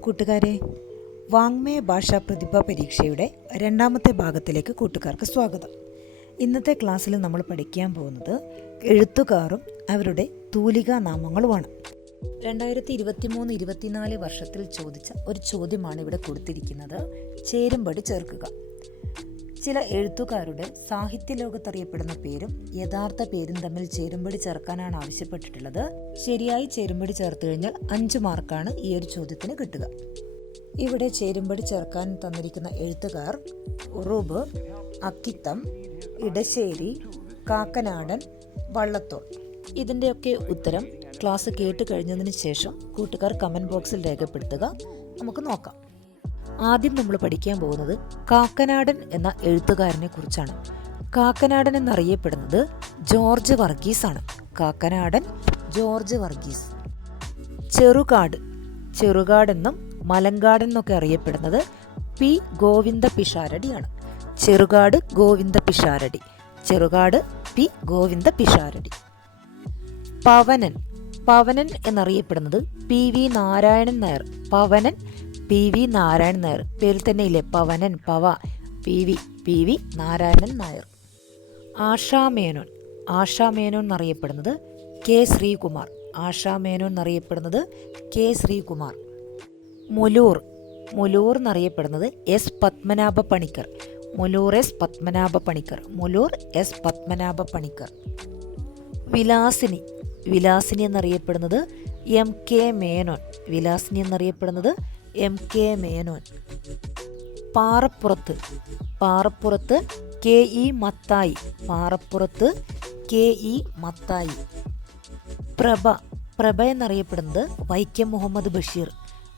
കൂട്ടുകാരെ വാങ്മയ ഭാഷാ പ്രതിഭ പരീക്ഷയുടെ രണ്ടാമത്തെ ഭാഗത്തിലേക്ക് കൂട്ടുകാർക്ക് സ്വാഗതം. ഇന്നത്തെ ക്ലാസ്സിൽ നമ്മൾ പഠിക്കാൻ പോകുന്നത് എഴുത്തുകാരും അവരുടെ തൂലികാ നാമങ്ങളുമാണ്. രണ്ടായിരത്തി ഇരുപത്തി മൂന്ന് ഇരുപത്തിനാല് വർഷത്തിൽ ചോദിച്ച ഒരു ചോദ്യമാണ് ഇവിടെ കൊടുത്തിരിക്കുന്നത്. ചേരുംപടി ചേർക്കുക. ചില എഴുത്തുകാരുടെ സാഹിത്യ ലോകത്തറിയപ്പെടുന്ന പേരും യഥാർത്ഥ പേരും തമ്മിൽ ചേരുംപടി ചേർക്കാനാണ് ആവശ്യപ്പെട്ടിട്ടുള്ളത്. ശരിയായി ചേരുംപടി ചേർത്ത് കഴിഞ്ഞാൽ അഞ്ച് മാർക്കാണ് ഈ ഒരു ചോദ്യത്തിന് കിട്ടുക. ഇവിടെ ചേരുംപടി ചേർക്കാൻ തന്നിരിക്കുന്ന എഴുത്തുകാർ ഉറൂബ് അക്കിത്തം ഇടശ്ശേരി കാക്കനാടൻ വള്ളത്തോൾ. ഇതിന്റെയൊക്കെ ഉത്തരം ക്ലാസ് കേട്ട് കഴിഞ്ഞതിന് ശേഷം കൂട്ടുകാർ കമന്റ് ബോക്സിൽ രേഖപ്പെടുത്തുക. നമുക്ക് നോക്കാം. ആദ്യം നമ്മൾ പഠിക്കാൻ പോകുന്നത് കാക്കനാടൻ എന്ന എഴുത്തുകാരനെ കുറിച്ചാണ്. കാക്കനാടൻ എന്നറിയപ്പെടുന്നത് ജോർജ് വർഗീസ് ആണ്. കാക്കനാടൻ ജോർജ് വർഗീസ്. ചെറുകാട്. ചെറുകാടെന്നും മലങ്കാട് എന്നൊക്കെ അറിയപ്പെടുന്നത് പി ഗോവിന്ദ പിഷാരടിയാണ്. ചെറുകാട് ഗോവിന്ദ പിഷാരടി. ചെറുകാട് പി ഗോവിന്ദ പിഷാരടി. പവനൻ. പവനൻ എന്നറിയപ്പെടുന്നത് P V Narayanan Nair. Pavanan P V Narayanan Nair. പേരിൽ തന്നെ ഇല്ലേ Pavanan പവ. P V P V Narayanan Nair. Asha Menon. Asha Menon എന്നറിയപ്പെടുന്നത് കെ ശ്രീകുമാർ. ആഷാ മേനോൻ എന്നറിയപ്പെടുന്നത് കെ ശ്രീകുമാർ. മുലൂർ. മുലൂർ എന്നറിയപ്പെടുന്നത് S Padmanabha Panicker Mulur S Padmanabha Panicker Mulur S Padmanabha Panicker Vilasini. Vilasini എന്നറിയപ്പെടുന്നത് M K Menon. Vilasini എന്നറിയപ്പെടുന്നത് M K Menon. പാറപ്പുറത്ത്. പാറപ്പുറത്ത് K E Mathai. Parappurath K E Mathai. Prabha. Prabha എന്നറിയപ്പെടുന്നത് വൈക്കം മുഹമ്മദ് ബഷീർ.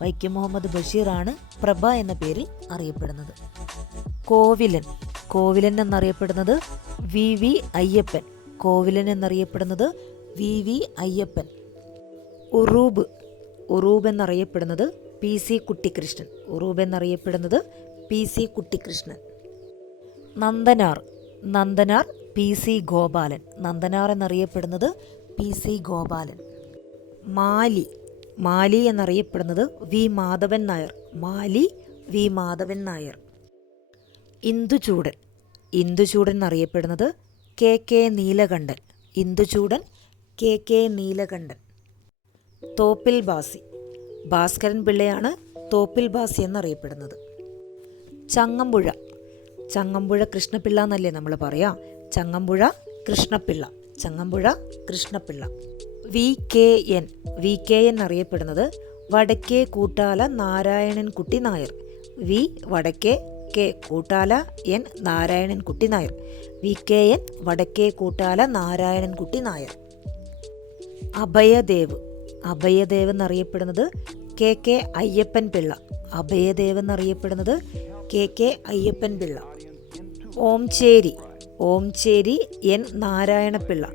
വൈക്കം മുഹമ്മദ് ബഷീറാണ് പ്രഭ എന്ന പേരിൽ അറിയപ്പെടുന്നത്. കോവിലൻ. കോവിലൻ എന്നറിയപ്പെടുന്നത് വി വി അയ്യപ്പൻ. കോവിലൻ എന്നറിയപ്പെടുന്നത് വി വി അയ്യപ്പൻ. ഉറൂബ്. ഉറൂബ് എന്നറിയപ്പെടുന്നത് പി സി കുട്ടിക്കൃഷ്ണൻ ഉറൂബ് എന്നറിയപ്പെടുന്നത് P C Kuttikrishnan Nandanar. Nandanar P C Gopalan. Nandanar എന്നറിയപ്പെടുന്നത് പി സി ഗോപാലൻ. മാലി. മാലി എന്നറിയപ്പെടുന്നത് വി മാധവൻ നായർ. മാലി വി മാധവൻ നായർ. ഇന്ദുചൂടൻ. ഇന്ദുചൂടൻ എന്നറിയപ്പെടുന്നത് K K Neelakantan. Induchoodan K K Neelakantan. Thoppil Basi Bhaskaran പിള്ളയാണ് Thoppil Basi എന്നറിയപ്പെടുന്നത്. ചങ്ങമ്പുഴ. ചങ്ങമ്പുഴ കൃഷ്ണപിള്ള എന്നല്ലേ നമ്മൾ പറയാം? Changampuzha Krishnapillai. Changampuzha Krishnapillai. V K N V K N അറിയപ്പെടുന്നത് Vadakke Koottala Narayanankutty Nair. V Vadakke K Koottala N Narayanankutty Nair. V K N Vadakke Koottala Narayanankutty Nair. Abhayadev. Abhayadev എന്നറിയപ്പെടുന്നത് K K Ayyappan Pillai. Abhayadev എന്നറിയപ്പെടുന്നത് K K Ayyappan Pillai. Omchery. Omchery N Narayana Pillai.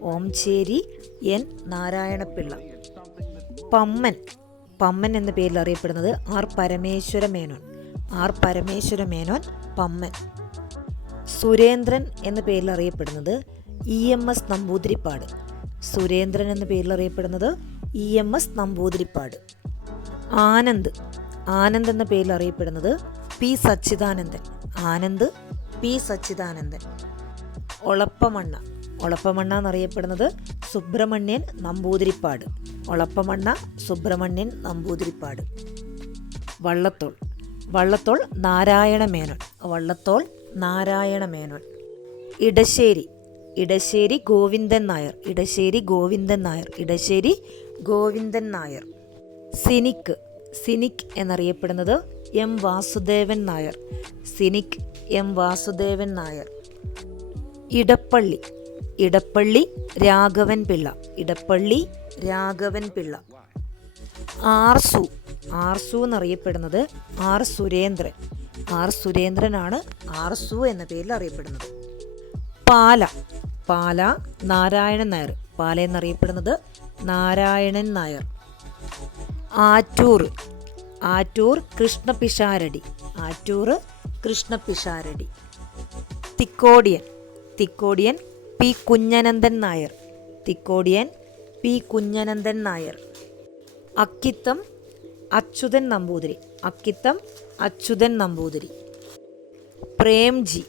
Omchery N Narayana Pillai. Pamman. Pamman എന്ന പേരിൽ അറിയപ്പെടുന്നത് R Parameswara Menon R Parameswara Menon Pamman. Surendran എന്ന പേരിൽ അറിയപ്പെടുന്നത് E M S Namboodiripad. Surendran എന്ന പേരിൽ അറിയപ്പെടുന്നത് E M S Namboodiripad. Anand. Anand എന്ന പേരിൽ അറിയപ്പെടുന്നത് പി സച്ചിദാനന്ദൻ. ആനന്ദ് പി സച്ചിദാനന്ദൻ. ഒളപ്പമണ്ണ. ഒളപ്പമണ്ണ എന്നറിയപ്പെടുന്നത് സുബ്രഹ്മണ്യൻ നമ്പൂതിരിപ്പാട്. ഒളപ്പമണ്ണ സുബ്രഹ്മണ്യൻ നമ്പൂതിരിപ്പാട്. വള്ളത്തോൾ. വള്ളത്തോൾ നാരായണ മേനോൻ. വള്ളത്തോൾ നാരായണ മേനോൻ. ഇടശ്ശേരി. ഇടശ്ശേരി ഗോവിന്ദൻ നായർ. ഇടശ്ശേരി ഗോവിന്ദൻ നായർ. ഇടശ്ശേരി ഗോവിന്ദൻ നായർ. സിനിക്ക് സിനിക് എന്നറിയപ്പെടുന്നത് M Vasudevan Nair. Cynic M Vasudevan Nair. Edappally Edappally Raghavan Pillai. Edappally Raghavan Pillai. Arsu Arsu എന്നറിയപ്പെടുന്നത് R Surendran. R സുരേന്ദ്രനാണ് ആർസു എന്ന പേരിൽ അറിയപ്പെടുന്നത്. പാല പാല നാരായണൻ നായർ. പാല എന്നറിയപ്പെടുന്നത് നാരായണൻ നായർ. ആറ്റൂർ. ആറ്റൂർ കൃഷ്ണപിഷാരടി. ആറ്റൂർ കൃഷ്ണപിഷാരടി. തിക്കോടിയൻ. തിക്കോടിയൻ പി കുഞ്ഞനന്ദൻ നായർ. തിക്കോടിയൻ പി കുഞ്ഞനന്ദൻ നായർ. അക്കിത്തം അച്യുതൻ നമ്പൂതിരി. അക്കിത്തം അച്യുതൻ നമ്പൂതിരി. പ്രേംജി.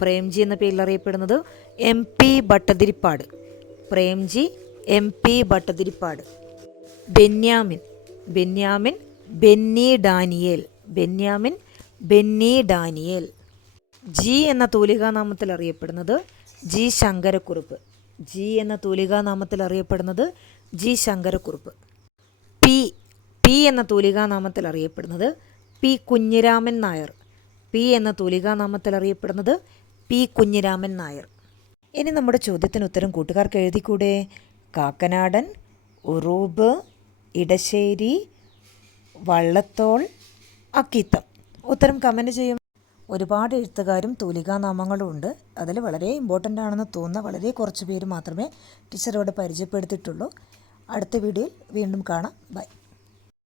പ്രേംജി എന്ന പേരിൽ അറിയപ്പെടുന്നത് M P Bhattathiripad. Premji M P Bhattathiripad. Benyamin Benyamin Benny Daniel Benyamin Benny Daniel. G എന്ന തൂലികാനാമത്തിൽ അറിയപ്പെടുന്നത് ജി ശങ്കരക്കുറുപ്പ്. ജി എന്ന തൂലികാനാമത്തിൽ അറിയപ്പെടുന്നത് ജി ശങ്കരക്കുറുപ്പ്. പി പി എന്ന തൂലികാനാമത്തിൽ അറിയപ്പെടുന്നത് പി കുഞ്ഞിരാമൻ നായർ. പി എന്ന തൂലികാനാമത്തിൽ അറിയപ്പെടുന്നത് പി കുഞ്ഞിരാമൻ നായർ. ഇനി നമ്മുടെ ചോദ്യത്തിന് ഉത്തരം കൂട്ടുകാർക്ക് എഴുതിക്കൂടെ? കാക്കനാടൻ ഉറൂബ് ഇടശ്ശേരി വള്ളത്തോൾ അക്കിത്തം. ഉത്തരം കമന്റ് ചെയ്യും. ഒരുപാട് എഴുത്തുകാരും തൂലികാനാമങ്ങളും ഉണ്ട്. അതിൽ വളരെ ഇമ്പോർട്ടന്റ് ആണെന്ന് തോന്നുന്ന വളരെ കുറച്ച് പേര് മാത്രമേ ടീച്ചറോട് പരിചയപ്പെടുത്തിയിട്ടുള്ളൂ. അടുത്ത വീഡിയോയിൽ വീണ്ടും കാണാം. ബൈ